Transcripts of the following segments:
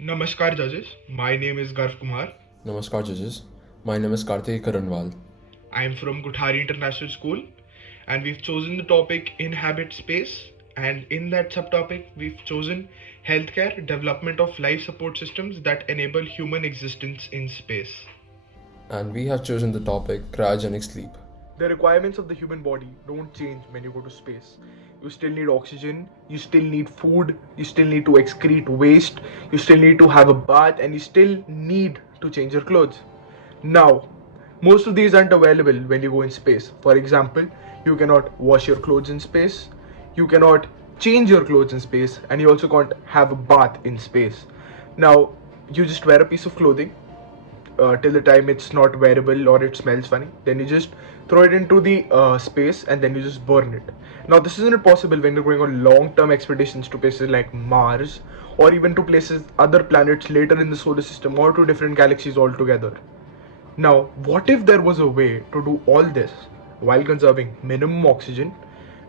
Namaskar judges, my name is Garv Kumar. Namaskar judges, my name is Karthik Karanwal. I am from Kuthari International School and we've chosen the topic Inhabit Space, and in that subtopic we've chosen healthcare development of life support systems that enable human existence in space. And we have chosen the topic cryogenic sleep. The requirements of the human body don't change when you go to space. You still need oxygen, you still need food, you still need to excrete waste, you still need to have a bath, and you still need to change your clothes. Now, most of these aren't available when you go in space. For example, you cannot wash your clothes in space, you cannot change your clothes in space, and you also can't have a bath in space. Now, you just wear a piece of clothing till the time it's not wearable or it smells funny. Then you just throw it into the space and then you just burn it. Now, this isn't possible when you're going on long-term expeditions to places like Mars or even to places, other planets later in the solar system or to different galaxies altogether. Now, what if there was a way to do all this while conserving minimum oxygen,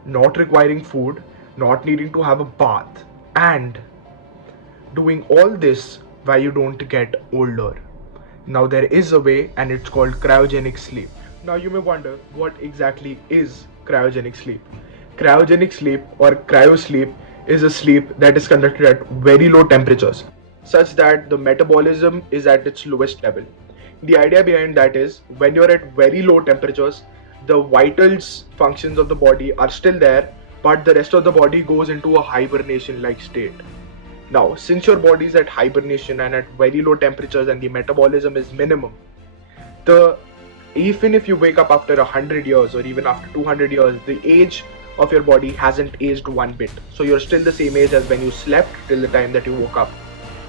not requiring food, not needing to have a bath, and doing all this while you don't get older? Now, there is a way, and it's called cryogenic sleep. Now, you may wonder what exactly is cryogenic sleep. Cryogenic sleep or cryosleep is a sleep that is conducted at very low temperatures, such that the metabolism is at its lowest level. The idea behind that is when you're at very low temperatures, the vitals functions of the body are still there, but the rest of the body goes into a hibernation like state. Now, since your body is at hibernation and at very low temperatures and the metabolism is minimum, the even if you wake up after 100 years or even after 200 years, the age of your body hasn't aged one bit. So you're still the same age as when you slept till the time that you woke up.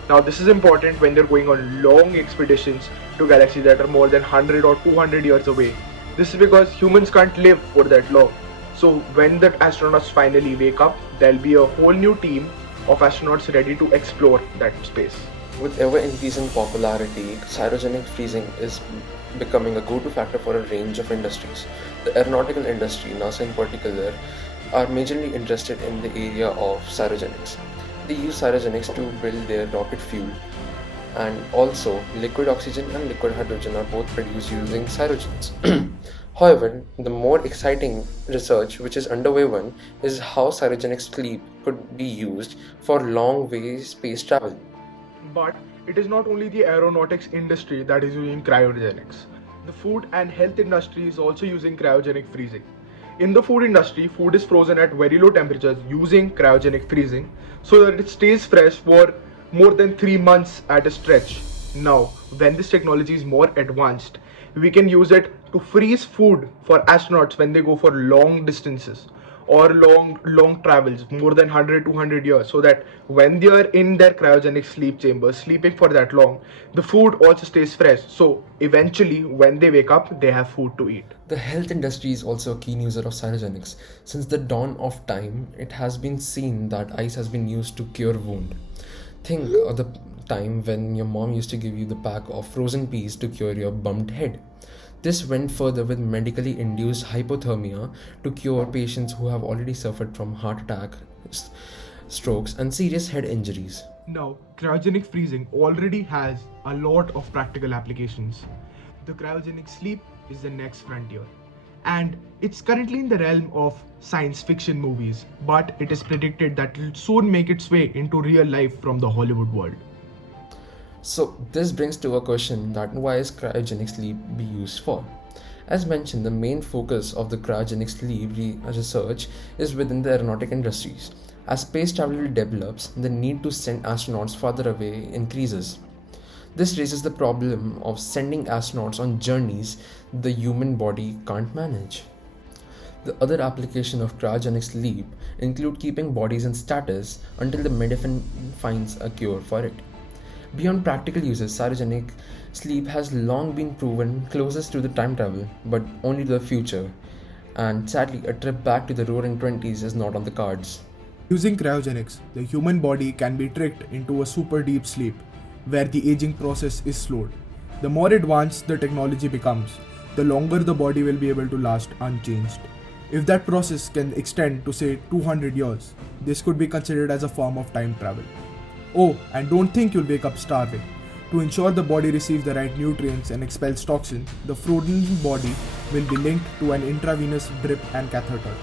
Now, this is important when they're going on long expeditions to galaxies that are more than 100 or 200 years away. This is because humans can't live for that long. So when the astronauts finally wake up, there'll be a whole new team of astronauts ready to explore that space. With ever increasing popularity, cryogenic freezing is becoming a go-to factor for a range of industries. The aeronautical industry, NASA in particular, are majorly interested in the area of cryogenics. They use cryogenics to build their rocket fuel, and also liquid oxygen and liquid hydrogen are both produced using cryogens. However, the more exciting research which is underway one is how cryogenic sleep could be used for long-way space travel. But it is not only the aeronautics industry that is using cryogenics. The food and health industry is also using cryogenic freezing. In the food industry, food is frozen at very low temperatures using cryogenic freezing so that it stays fresh for more than 3 months at a stretch. Now, when this technology is more advanced, we can use it to freeze food for astronauts when they go for long distances or long travels more than 100 200 years, so that when they are in their cryogenic sleep chambers sleeping for that long, the food also stays fresh, so eventually when they wake up they have food to eat. The health industry is also a keen user of cryogenics. Since the dawn of time, it has been seen that ice has been used to cure wound. Think of the time when your mom used to give you the pack of frozen peas to cure your bumped head. This went further with medically induced hypothermia to cure patients who have already suffered from heart attack, strokes, and serious head injuries. Now, cryogenic freezing already has a lot of practical applications. The cryogenic sleep is the next frontier, and it's currently in the realm of science fiction movies, but it is predicted that it will soon make its way into real life from the Hollywood world. So this brings to a question that why is cryogenic sleep be used for? As mentioned, the main focus of the cryogenic sleep research is within the aeronautic industries. As space travel develops, the need to send astronauts farther away increases. This raises the problem of sending astronauts on journeys the human body can't manage. The other application of cryogenic sleep include keeping bodies in status until the medicine finds a cure for it. Beyond practical uses, cryogenic sleep has long been proven closest to the time travel, but only to the future. And sadly, a trip back to the roaring 20s is not on the cards. Using cryogenics, the human body can be tricked into a super deep sleep, where the aging process is slowed. The more advanced the technology becomes, the longer the body will be able to last unchanged. If that process can extend to say 200 years, this could be considered as a form of time travel. Oh, and don't think you'll wake up starving. To ensure the body receives the right nutrients and expels toxins, the frozen body will be linked to an intravenous drip and catheter.